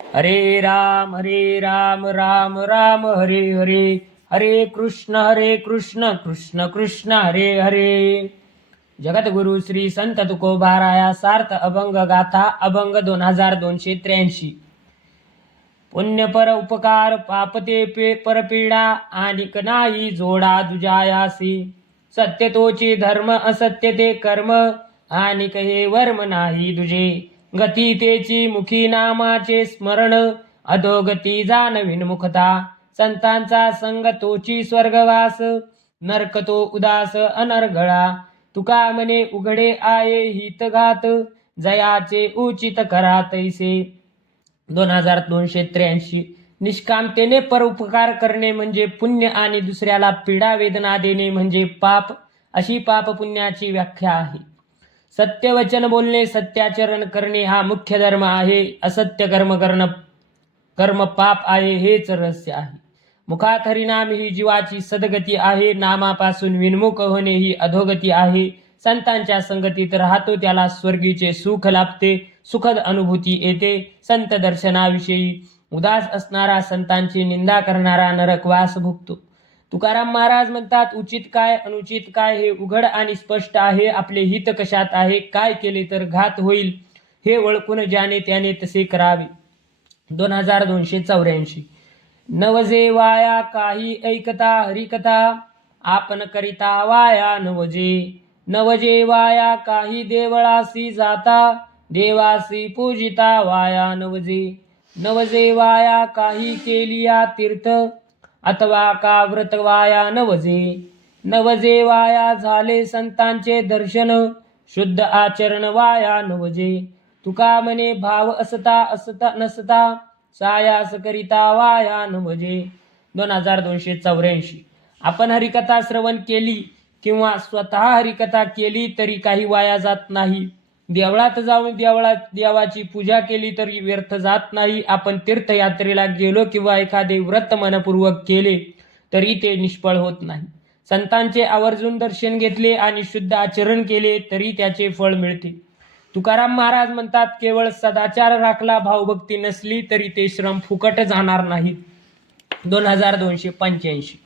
हरे राम राम राम हरे हरे, हरे कृष्ण कृष्ण कृष्ण हरे हरे. जगद्गुरु श्री संत तुकोबाराया सार्थ अभंग गाथा अभंग 2283. पुण्य पर उपकार पापते परपीडा आणि नाही जोडा दुजायासी. सत्य तोचे धर्म असत्य ते कर्म आणि हे वर्म नाही दुजे. गती तेची मुखी नामाचे स्मरण अधोगती जाणविन मुखता. संतांचा संग तोची स्वर्गवास नरक तो उदास अनर्गळा. तुका म्हणे उघडे आये हितघात जयाचे उचित करा तैसे. 2283. निष्कामतेने परोपकार करणे म्हणजे पुण्य आणि दुसऱ्याला पीडा वेदना देणे म्हणजे पाप, अशी पाप पुण्याची व्याख्या आहे. सत्य वचन बोलणे सत्याचरण करणे हा मुख्य धर्म आहे. असत्य कर्म पाप आहे, हेच रहस्य आहे. मुखात हरिनाम ही जीवाची सद्गती आहे. नामापासून विनमुख होणे ही अधोगती आहे. संतांच्या संगतीत राहतो त्याला स्वर्गीचे सुख लाभते, सुखद अनुभूती येते. संत दर्शनाविषयी उदास असणारा संतांची निंदा करणारा नरकवास भुगतो. तुकाराम महाराज म्हणतात, उचित काय अनुचित काय हे उघड आणि स्पष्ट आहे. आपले हित कशात आहे, काय केले तर घात होईल हे ओळखून ज्याने त्याने तसे करावे. 2284. नवजे वाया काही ऐकता हरिकथा, आपण करिता वाया नवजे. नवजे वाया काही देवळासी जाता, देवासी पूजिता वाया नवजे. नवजे वाया काही केलिया तीर्थ, अथवा का व्रत वाया नवजे. नवजे वाया झाले संतांचे दर्शन, शुद्ध आचरण वाया नवजे. तुका म्हणे भाव असता असता नसता, सायास करिता वाया नवजे. 2284. आपण हरिकथा श्रवण केली किंवा स्वतः हरिकथा केली तरी काही वाया जात नाही. देवळात जाऊन देवाची पूजा केली तरी व्यर्थ जात नाही. आपण तीर्थयात्रेला गेलो किंवा एखादे व्रत मनपूर्वक केले तरी ते निष्फळ होत नाही. संतांचे आवर्जून दर्शन घेतले आणि शुद्ध आचरण केले तरी त्याचे फळ मिळते. तुकाराम महाराज म्हणतात, केवळ सदाचार राखला, भावभक्ती नसली तरी ते श्रम फुकट जाणार नाहीत. 2285.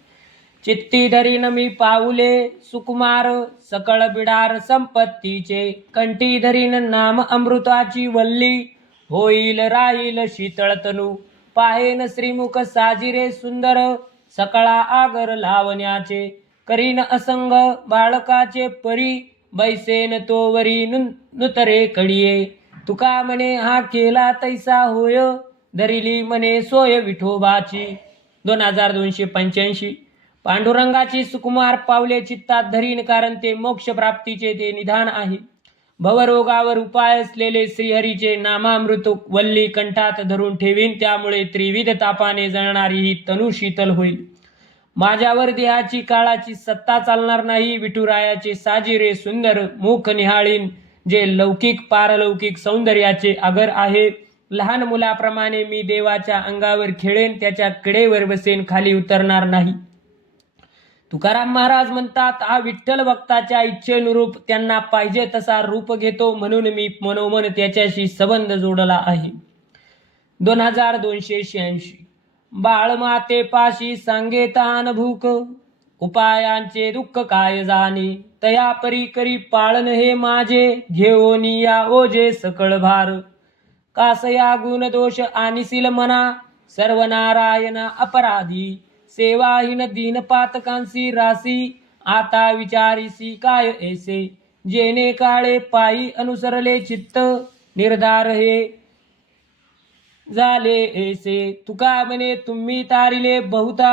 चित्ती धरीन मी पाऊले सुकुमार, सकळ बिडार संपत्तीचे. कंठी धरीन नाम अमृताची वल्ली, होईल राहील शीतळ तनू. पाहेन श्रीमुख साजिरे सुंदर, सकळा आगर लावण्याचे. करीन असंग बाळकाचे परी, बैसेन तोवरी नुतरे कडिये. तुका म्हणे हा केला तैसा होय, धरिली म्हणे सोय विठोबाची. 2285. पांडुरंगाची सुकुमार पावले चित्तात धरीन, कारण ते मोक्ष प्राप्तीचे ते निधान आहे. भवरोगावर उपाय असलेले श्रीहरीचे नामामृत वल्ली कंठात धरून ठेवीन, त्यामुळे त्रिविध तापाने जळणारी ही तनु शीतल होईल. माझ्यावर देहाची काळाची सत्ता चालणार नाही. विठुरायाचे साजिरे सुंदर मुख निहाळीन, जे लौकिक पारलौकिक सौंदर्याचे आगर आहे. लहान मुलाप्रमाणे मी देवाच्या अंगावर खेळेन, त्याच्या कडेवर बसेन, खाली उतरणार नाही. तुकाराम महाराज म्हणतात, हा विठ्ठल भक्ताच्या इच्छेनुरूप त्यांना पाहिजे तसा रूप घेतो, म्हणून मी मनोमन त्याच्याशी संबंध जोडला आहे. 2286. बाळमातेपाशी सांगे तान भूक, उपायांचे दुःख काय जाणे. तया परी करी पाळन हे माझे, घेऊन या ओझे सकळ भार. कासया गुण दोष आणीसील मना, सर्व नारायण अपराधी. सेवाहीन दीन पातकांसी रासी, आता विचारिसी काय ऐसे. जेणे काळे पायी अनुसरले चित्त, निर्धार हे झाले ऐसे. तुका म्हणे तुम्ही तारिले बहुता,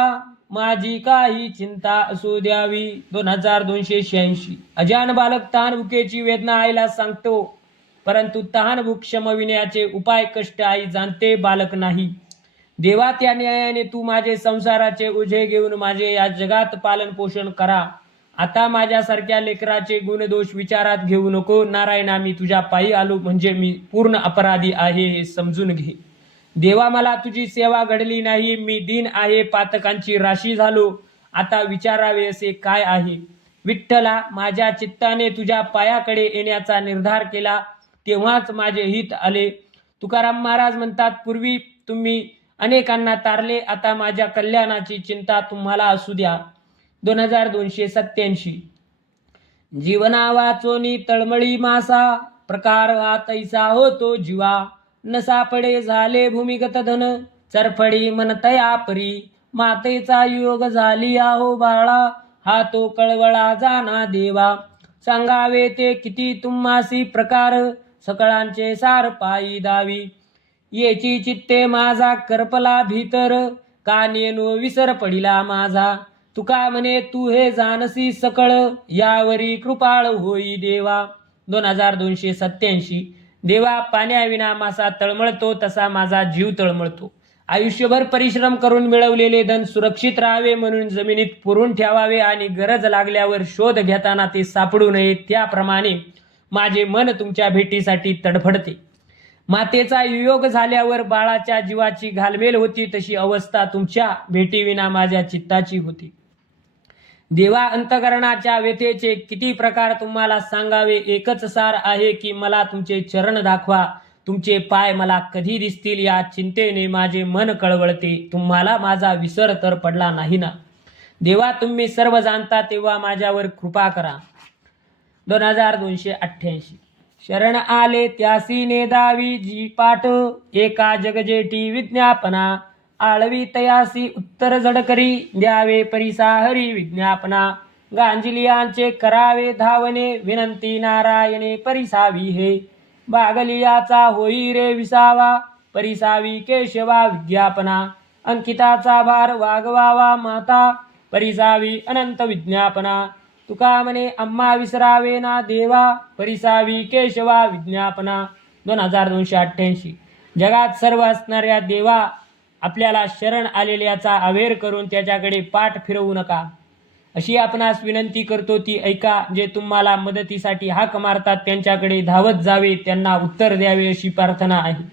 माझी काही चिंता असू द्यावी. 2286. अजान बालक तहानभुकेची वेदना आईला सांगतो, परंतु तहानभूक शमविण्याचे उपाय कष्ट आई जाणते, बालक नाही. देवा, त्या न्यायाने तू माझे संसाराचे ओझे घेऊन माझे या जगात पालन पोषण करा. आता माझ्यासारख्या लेकराचे गुणदोष विचारात घेऊ नको. नारायणा, मी तुझ्या पायी आलो म्हणजे मी पूर्ण अपराधी आहे हे समजून घे. देवा, मला तुझी सेवा घडली नाही, मी दीन आहे, पातकांची राशी झालो. आता विचारावे असे काय आहे. विठ्ठला, माझ्या चित्ताने तुझ्या पायाकडे येण्याचा निर्धार केला, तेव्हाच माझे हित आले. तुकाराम महाराज म्हणतात, पूर्वी तुम्ही अनेकांना तारले, आता माझ्या कल्याणाची चिंता तुम्हाला असू द्या. 2287. जीवना वाचोनी तळमळी मासा, प्रकार हा तैसा होतो जीवा. न सापडे झाले भूमिगत धन, चरफडी मन तया परी. मातेचा योग झाली आहो बाळा, हा तो कळवळा जाना देवा. सांगावे ते किती तुम्हासी प्रकार, सकळांचे सार पायी दावी. येची चित्ते माझा करपला भीतर, का नेनो विसर पडिला माझा. तुका म्हणे तू हे जानसी सकळ, यावरी कृपाळ होई देवा. 2287. देवा, पाण्याविना मासा तळमळतो तसा माझा जीव तळमळतो. आयुष्यभर परिश्रम करून मिळवलेले धन सुरक्षित राहावे म्हणून जमिनीत पुरून ठेवावे आणि गरज लागल्यावर शोध घेताना ते सापडू नये, त्याप्रमाणे माझे मन तुमच्या भेटीसाठी तडफडते. मातेचा वियोग झाल्यावर बाळाच्या जीवाची घालमेल होती, तशी अवस्था तुमच्या भेटीविना माझ्या चित्ताची होती. देवा, अंतकरणाच्या व्यथेचे किती प्रकार तुम्हाला सांगावे. एकच सार आहे की मला तुमचे चरण दाखवा. तुमचे पाय मला कधी दिसतील या चिंतेने माझे मन कळवळते. तुम्हाला माझा विसर तर पडला नाही ना. देवा, तुम्ही सर्व जाणता, तेव्हा माझ्यावर कृपा करा. 2288. शरण आले त्यासी नेदावी जी पाठ, एका जगजेटी विज्ञापना. आळवी तयासी उत्तर झडकरी, द्यावे परिसा हरी विज्ञापना. गांजिलियांचे करावे धावणे, विनंती नारायणे परिसावी हे. बागलियाचा होई रे विसावा, परिसावी केशवा विज्ञापना. अंकिताचा भार वागवावा माता, परिसावी अनंत विज्ञापना. तुका म्हणे आम्हा विसरावे ना देवा, परिसावी केशवा विज्ञापना. 2288. जगात सर्व असणाऱ्या देवा, आपल्याला शरण आलेल्याचा अवेर करून त्याच्याकडे पाठ फिरवू नका, अशी आपणास विनंती करतो, ती ऐका. जे तुम्हाला मदतीसाठी हाक मारतात त्यांच्याकडे धावत जावे, त्यांना उत्तर द्यावे, अशी प्रार्थना आहे.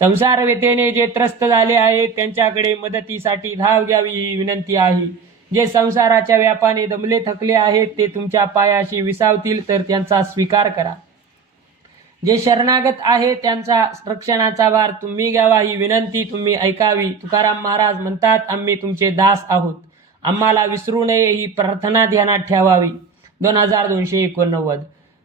संसार व्यथेने जे त्रस्त झाले आहेत त्यांच्याकडे मदतीसाठी धाव घ्यावी, ही विनंती आहे. जे संसाराच्या व्यापाने दमले थकले आहेत ते तुमच्या पायाशी विसावतील, तर त्यांचा स्वीकार करा. जे शरणागत आहे त्यांचा रक्षणाचा भार तुम्ही घ्यावा, ही विनंती तुम्ही ऐकावी. तुकाराम महाराज म्हणतात, आम्ही तुमचे दास आहोत, आम्हाला विसरू नये, ही प्रार्थना ध्यानात ठेवावी. 2289.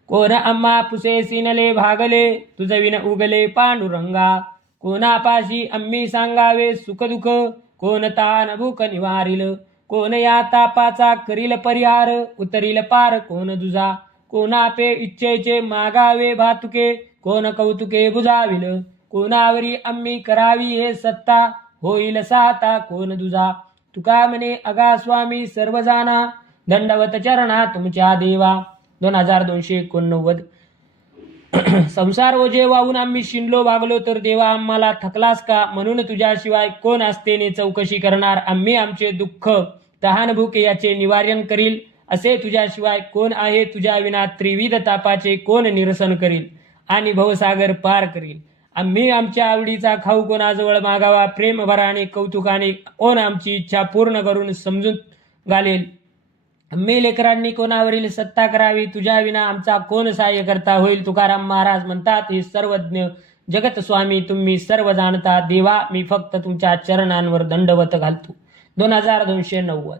कोण आम्हा पुसे सिनले भागले, तुझविन उगले पांडुरंगा. कोणापाशी आम्ही सांगावे सुखदुःख, कोण तान भूक निवारिल. कोण या तापाचा करील परिहार, उतरील पार कोण दुजा. कोणापे इच्छेचे मागावे भातुके, कोण कौतुके बुजाविल. कोणावरी आम्ही करावी हे सत्ता, होईल साता कोण दुजा. तुका म्हणे अगा स्वामी सर्व जाना, दंडवत चरणा तुमच्या देवा. 2289. संसार ओझे वाहून आम्ही शिनलो वागलो, तर देवा आम्हाला थकलास का. म्हणून तुझ्याशिवाय कोण असतेने चौकशी करणार. आम्ही आमचे दुःख तहान भूक याचे निवारण करील, असे तुझ्याशिवाय कोण आहे. तुझ्या विना त्रिविध तापाचे कोण निरसन करील आणि भवसागर पार करील. आम्ही आमच्या आवडीचा खाऊ कोणाजवळ मागावा, प्रेमभराने कौतुकाने कोण आमची इच्छा पूर्ण करून समजून घालेल. आम्ही लेकरांनी कोणावरील सत्ता करावी, तुझ्या विना आमचा कोण सहाय्य करता होईल. तुकाराम महाराज म्हणतात, हे सर्वज्ञ जगत स्वामी तुम्ही सर्व जाणता. देवा, मी फक्त तुमच्या चरणांवर दंडवत घालतो. 2290.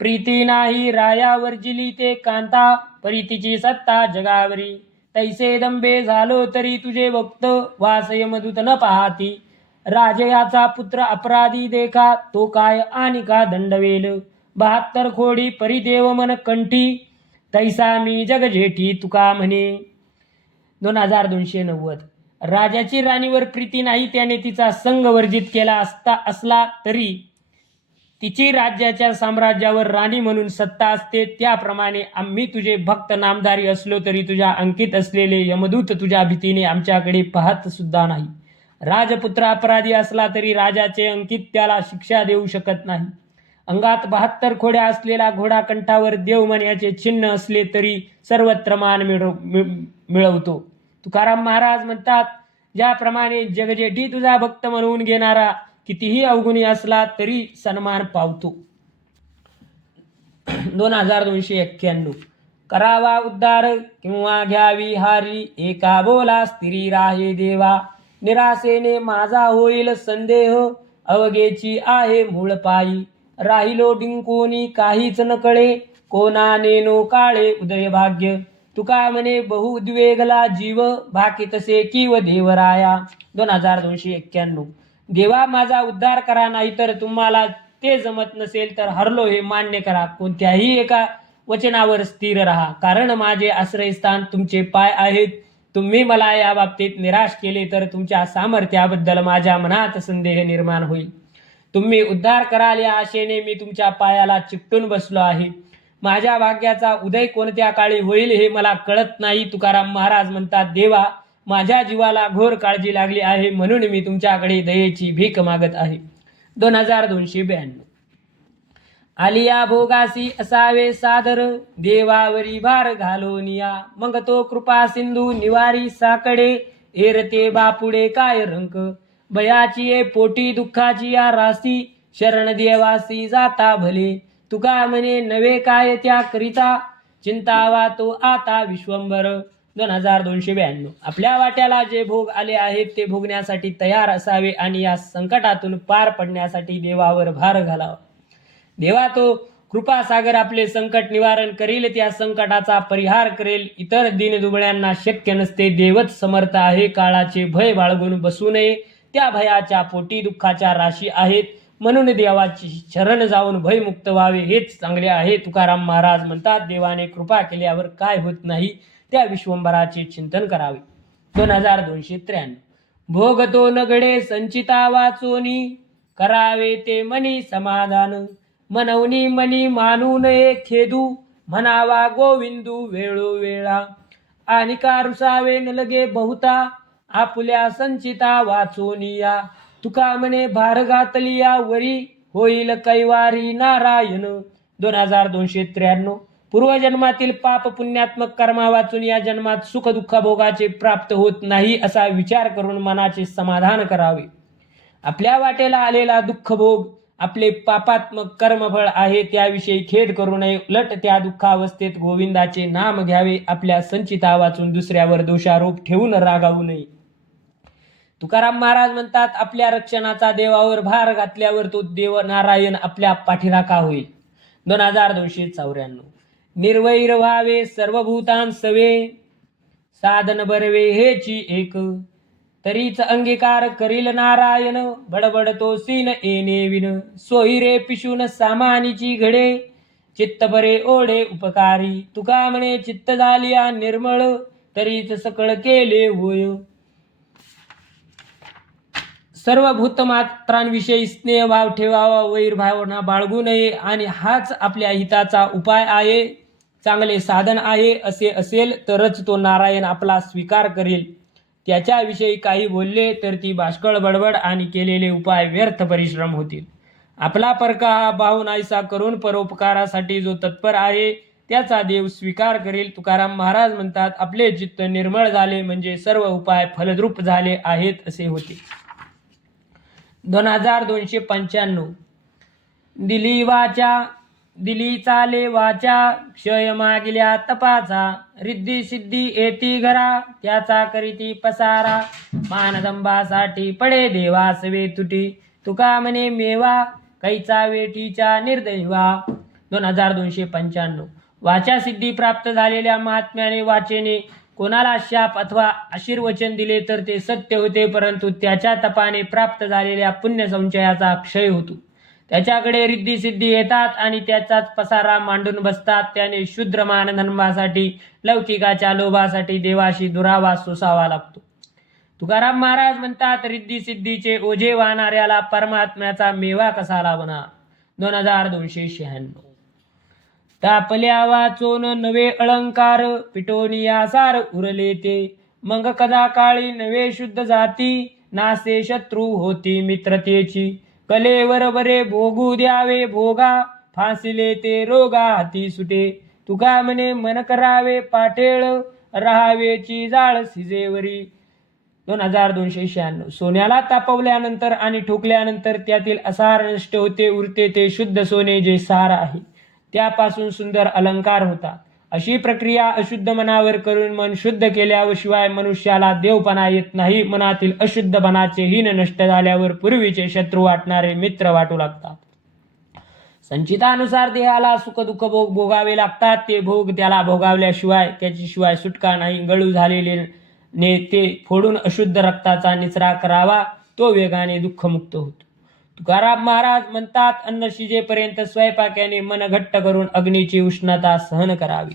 प्रीती नाही रायावर जिली ते कांता, प्रीतीची सत्ता जगावरी. तैसे दंबे झालो तरी तुझे भक्त, वासय मधुत न पाहती. राजयाचा पुत्र अपराधी देखा, तो काय आणि का दंडवेल. 72 खोडी परिदेव मन कंठी, तैसा मी जग जेठी तुका म्हणे. 2290. राजाची राणीवर प्रीती नाही, त्याने तिचा संग वर्जित केला असला तरी तिची राज्याच्या साम्राज्यावर राणी म्हणून सत्ता असते. त्याप्रमाणे आम्ही तुझे भक्त नामधारी असलो तरी तुझ्या अंकित असलेले यमदूत तुझ्या भीतीने आमच्याकडे पाहत सुद्धा नाही. राजपुत्र अपराधी असला तरी राजाचे अंकित त्याला शिक्षा देऊ शकत नाही. अंगात 72 खोड्या असलेला घोडा कंठावर देवमन याचे चिन्ह असले तरी सर्वत्र मान मिळवतो. तुकाराम महाराज म्हणतात, ज्याप्रमाणे जगजेठी तुझा भक्त म्हणून घेणारा कितीही अवगुणी असला तरी सन्मान पावतो. 2291. करावा उद्धार किंवा घ्यावी हारी, एका बोला स्थिरी राहे देवा. निराशेने माझा होईल संदेह, अवघेची आहे मूळ पायी. राहिलो डिंकोनी काहीच न कळे, कोणाने नो काळे उदय भाग्य. तुका म्हणे बहु उद्वेगला जीव, बाकी तसे किव देवराया. 2291. देवा माझा उद्धार करा, नाहीतर तुम्हाला ते जमत नसेल तर हरलो हे मान्य करा. कोणत्याही एका वचनावर स्थिर राहा, कारण माझे आश्रयस्थान तुमचे पाय आहेत. तुम्ही मला या बाबतीत निराश केले तर तुमच्या सामर्थ्याबद्दल माझ्या मनात संदेह निर्माण होईल. तुम्ही उद्धार कराल या आशेने मी तुमच्या पायाला चिकटून बसलो आहे. माझ्या भाग्याचा उदय कोणत्या काळी होईल हे मला कळत नाही. तुकाराम महाराज म्हणतात, देवा माझ्या जीवाला घोर काळजी लागली आहे, म्हणून मी तुमच्याकडे दयेची भीक मागत आहे. 2292. आलिया भोगासी असावे सादर, देवावरी भार घालोनिया. मग तो कृपा सिंधू निवारी साकडे, एरते बापुडे काय रंक. भयाची ये पोटी दुःखाची या रासी, शरण देवासी जाता भले. तुका म्हणे नवे काय त्या करिता, चिंतावा तो आता विश्वंभर. 2292. आपल्या वाट्याला जे भोग आले आहेत ते भोगण्यासाठी तयार असावे आणि या संकटातून पार पडण्यासाठी देवावर भार घालावा. देवा तो कृपासागर आपले संकट निवारण करील, त्या संकटाचा परिहार करेल. इतर दीनदुबळ्यांना शक्य नसते, देवच समर्थ आहे. काळाचे भय बाळगून बसू नये, त्या भयाच्या पोटी दुःखाच्या राशी आहेत, म्हणून देवाची शरण जाऊन भयमुक्त व्हावे हेच चांगले आहे. तुकाराम महाराज म्हणतात, देवाने कृपा केल्यावर काय होत नाही, त्या विश्वंभराचे चिंतन करावे. 2293. भोग तो न घडे संचिता वाचोनी, करावे ते मनी समाधान. मनवनी मनी मानू नये खेदू, म्हणावा गोविंदू वेळोवेळा. आणि का रुसावे न लगे बहुता, आपुल्या संचिता वाचोनिया. तुका म्हणे भार घातलिया वरी, होईल कैवारी नारायण. 2293. पूर्वजन्मातील पाप पुण्यात्मक कर्मा वाचून या जन्मात सुख दुःख भोगाचे प्राप्त होत नाही असा विचार करून मनाचे समाधान करावे. आपल्या वाटेला आलेला दुःख भोग आपले पापात्मक कर्मफळ आहे, त्याविषयी खेद करू नये. उलट त्या दुःखावस्थेत गोविंदाचे नाम घ्यावे. आपल्या संचिता वाचून दुसऱ्यावर दोषारोप ठेवून रागावू नये. तुकाराम महाराज म्हणतात, आपल्या रक्षणाचा देवावर भार घातल्यावर तो देव नारायण आपल्या पाठीराखा होईल. 2294. निर्वैर व्हावे सर्वभूतांसवे, साधन बरवे हेची एक. तरीच अंगीकार करील नारायण, बडबडतो सीन येणे विन. सोयीरे पिशून सामानीची घडे, चित्त बरे ओढे उपकारी. तुका म्हणे चित्त झालिया निर्मळ, तरीच सकळ केले होय. सर्व भूतमात्रांविषयी स्नेहभाव ठेवावा, वैरभावना बाळगू नये, आणि हाच आपल्या हिताचा उपाय आहे, चांगले साधन आहे असे असेल तरच तो नारायण आपला स्वीकार करेल. त्याच्याविषयी काही बोलले तर ती बाष्कळ बडबड आणि केलेले उपाय व्यर्थ परिश्रम होतील. आपला परका हा भाव नाहीसा करून परोपकारासाठी जो तत्पर आहे त्याचा देव स्वीकार करेल. तुकाराम महाराज म्हणतात, आपले चित्त निर्मळ झाले म्हणजे सर्व उपाय फलद्रूप झाले आहेत असे होते. 2295. दिली चाले वाचा, क्षय मागिल्या तपाचा. रिद्धी सिद्धी येती घरा, त्याचा करीती पसारा. मानदंबासाठी पडे देवासवे तुटी. तुका म्हणे मेवा, कैचा वेठीच्या निर्दैवा. 2295. वाचा सिद्धी प्राप्त झालेल्या महात्म्याने वाचेने कोणाला शाप अथवा आशीर्वचन दिले तर ते सत्य होते, परंतु त्याच्या तपाने प्राप्त झालेल्या पुण्य संचयाचा क्षय होतो. त्याच्याकडे रिद्धी सिद्धी येतात आणि त्याचाच पसारा मांडून बसतात. त्याने शूद्र मानधर्मासाठी, लौकिकाच्या लोभासाठी देवाशी दुरावास सोसावा लागतो. तुकाराम महाराज म्हणतात, रिद्धी सिद्धीचे ओझे वाहणाऱ्याला परमात्म्याचा मेवा कसा लाभणार. 2296. तापल्या वाचोन नवे अलंकार, पिटोनिया सार उरले ते. मग कदा काळी नवे शुद्ध जाती, नासे शत्रू होती मित्रतेची. कलेवर बरे भोगू द्यावे भोगा, फासिले ते रोगा हाती सुटे. तुका म्हणे मन करावे पाठेळ, राहावेची जाळ शिजेवरी. 2296. सोन्याला तापवल्यानंतर आणि ठोकल्यानंतर त्यातील असार नष्ट होते, उरते ते शुद्ध सोने जे सार आहे. त्यापासून सुंदर अलंकार होतात. अशी प्रक्रिया अशुद्ध मनावर करून मन शुद्ध केल्याशिवाय मनुष्याला देवपणा येत नाही. मनातील अशुद्धपणाचे हीन नष्ट झाल्यावर पूर्वीचे शत्रू वाटणारे मित्र वाटू लागतात. संचितानुसार देहाला सुख दुःख भोग भोगावे लागतात. ते भोग त्याला भोगावल्याशिवाय त्याच्याशिवाय सुटका नाही. गळू झालेले ने ते फोडून अशुद्ध रक्ताचा निचरा करावा, तो वेगाने दुःखमुक्त होतो. तुकाराम महाराज म्हणतात, अन्न शिजेपर्यंत स्वयंपाक्याने मन घट्ट करून अग्नीची उष्णता सहन करावी.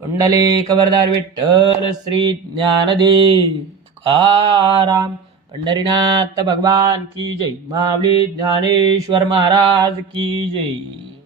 पुंडलिक वरदार विठ्ठल श्री ज्ञानदेव तुकाराम. पंढरीनाथ भगवान की जय. माऊली ज्ञानेश्वर महाराज की जय.